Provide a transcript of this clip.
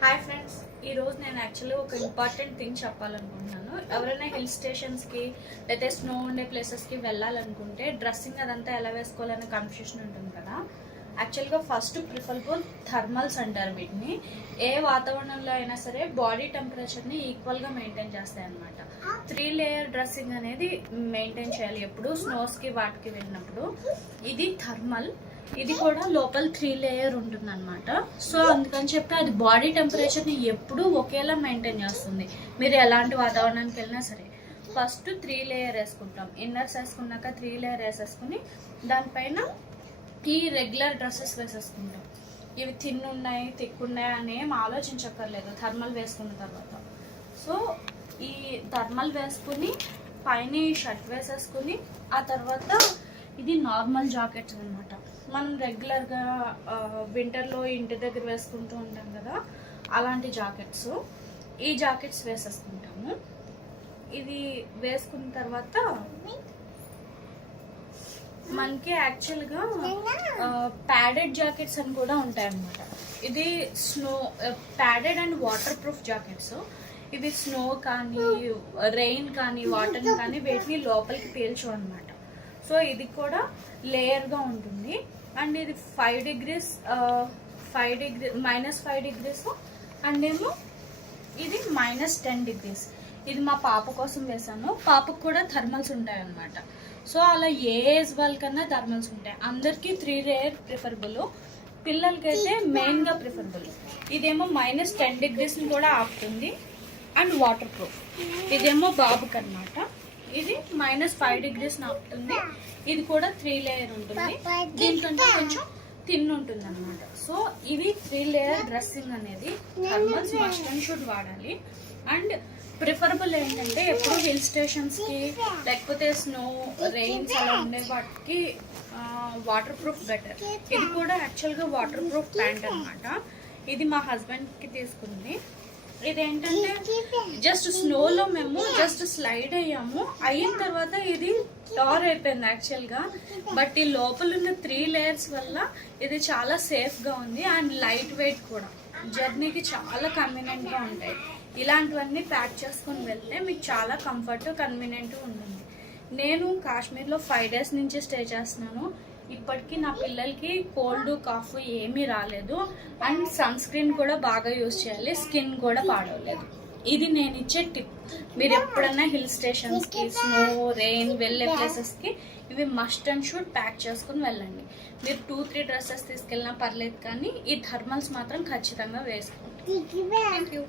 Hi friends, ఈరోజు నేను actually ఒక ఇంపార్టెంట్ థింగ్ చెప్పాలనుకుంటున్నాను. ఎవరైనా హిల్ స్టేషన్స్కి లేదా స్నో ఉండే ప్లేసెస్కి వెళ్ళాలనుకుంటే డ్రెస్సింగ్ అదంతా ఎలా వేసుకోవాలనే కన్ఫ్యూషన్ ఉంటుంది కదా. యాక్చువల్గా ఫస్ట్ ప్రిఫరబుల్ థర్మల్స్ అంటారు వీటిని. ఏ వాతావరణంలో అయినా సరే బాడీ టెంపరేచర్ని ఈక్వల్గా మెయింటైన్ చేస్తాయి అన్నమాట. 3 లేయర్ డ్రెస్సింగ్ అనేది మెయింటైన్ చేయాలి ఎప్పుడు స్నోస్కి వాటికి వెళ్ళినప్పుడు. ఇది థర్మల్, ఇది కూడా లోపల 3 లేయర్ ఉంటుంది అనమాట. సో అందుకని చెప్పి అది బాడీ టెంపరేచర్ని ఎప్పుడూ ఒకేలా మెయింటైన్ చేస్తుంది. మీరు ఎలాంటి వాతావరణానికి వెళ్ళినా సరే ఫస్ట్ 3 లేయర్ వేసుకుంటాం. ఇన్నర్స్ వేసుకున్నాక 3 లేయర్ వేసేసుకుని దానిపైన ఈ రెగ్యులర్ డ్రెస్సెస్ వేసేసుకుంటాం. ఇవి థిన్ ఉన్నాయి థిక్ ఉన్నాయి అని ఏం ఆలోచించక్కర్లేదు థర్మల్ వేసుకున్న తర్వాత. సో ఈ థర్మల్ వేసుకుని పైన షర్ట్ వేసేసుకుని ఆ తర్వాత ఇది నార్మల్ జాకెట్స్ అనమాట. మనం రెగ్యులర్గా వింటర్లో ఇంటి దగ్గర వేసుకుంటూ ఉంటాం కదా, అలాంటి జాకెట్స్. ఈ జాకెట్స్ వేసేసుకుంటాము. ఇది వేసుకున్న తర్వాత మనకి యాక్చువల్గా ప్యాడెడ్ జాకెట్స్ అని కూడా ఉంటాయి అన్నమాట. ఇది snow padded and water proof jackets. ఇవి స్నో కానీ రెయిన్ కానీ వాటర్ కానీ వేటిని లోపలికి పీల్చు అనమాట. సో ఇది కూడా లేయర్గా ఉంటుంది. అండ్ ఇది -5 degrees అండ్ ఏమో ఇది -10 degrees. ఇది మా పాప కోసం వేసాను. పాపకు కూడా థర్మల్స్ ఉంటాయి అన్నమాట. సో అలా ఏ ఏజ్ వాళ్ళకన్నా థర్మల్స్ ఉంటాయి. అందరికీ 3 లేయర్ ప్రిఫరబుల్, పిల్లలకైతే మెయిన్గా ప్రిఫరబుల్. ఇదేమో -10 degrees కూడా ఆపుతుంది అండ్ వాటర్ ప్రూఫ్. ఇదేమో బాబుకి అనమాట. ఇది -5 degrees ఆపుతుంది. ఇది కూడా 3 లేయర్ ఉంటుంది. దీనికంటే కొంచెం థిన్ ఉంటుంది అనమాట. సో ఇవి 3 లేయర్ డ్రెస్సింగ్ అనేది థర్మల్స్ మస్ట్ అండ్ షుడ్ వాడాలి. అండ్ ప్రిఫరబుల్ ఏంటంటే ఎప్పుడు హిల్ స్టేషన్స్కి లేకపోతే స్నో రెయిన్స్ అలా ఉండే వాటికి వాటర్ ప్రూఫ్ బెటర్. ఇది కూడా యాక్చువల్గా వాటర్ ప్రూఫ్ ప్యాంట్ అనమాట. ఇది మా హస్బెండ్కి తీసుకుంది. ఇదేంటంటే జస్ట్ స్నోలో మేము జస్ట్ స్లైడ్ అయ్యాము. అయిన తర్వాత ఇది టార్ అయిపోయింది యాక్చువల్గా. బట్ ఈ లోపల ఉన్న 3 లేయర్స్ వల్ల ఇది చాలా సేఫ్గా ఉంది అండ్ లైట్ వెయిట్ కూడా. జర్నీకి చాలా కన్వీనియంట్గా ఉంటాయి. ఇలాంటివన్నీ ప్యాక్ చేసుకొని వెళ్తే మీకు చాలా కంఫర్ట్ కన్వీనియంట్ ఉంటుంది. నేను కాశ్మీర్లో 5 days నుంచి స్టే చేస్తున్నాను. ఇప్పటికీ నా పిల్లలకి కోల్డ్ కాఫ్ ఏమీ రాలేదు. అండ్ సన్ స్క్రీన్ కూడా బాగా యూజ్ చేయాలి, స్కిన్ కూడా పాడవలేదు. ఇది నేను ఇచ్చే టిప్. మీరు ఎప్పుడైనా హిల్ స్టేషన్స్కి స్నో రెయిన్ వెళ్ళే ప్లేసెస్కి ఇవి మస్ట్ అండ్ షుడ్ ప్యాక్ చేసుకుని వెళ్ళండి. మీరు 2-3 డ్రెస్సెస్ తీసుకెళ్ళినా పర్లేదు, కానీ ఈ థర్మల్స్ మాత్రం ఖచ్చితంగా వేసుకోండి. Thank you.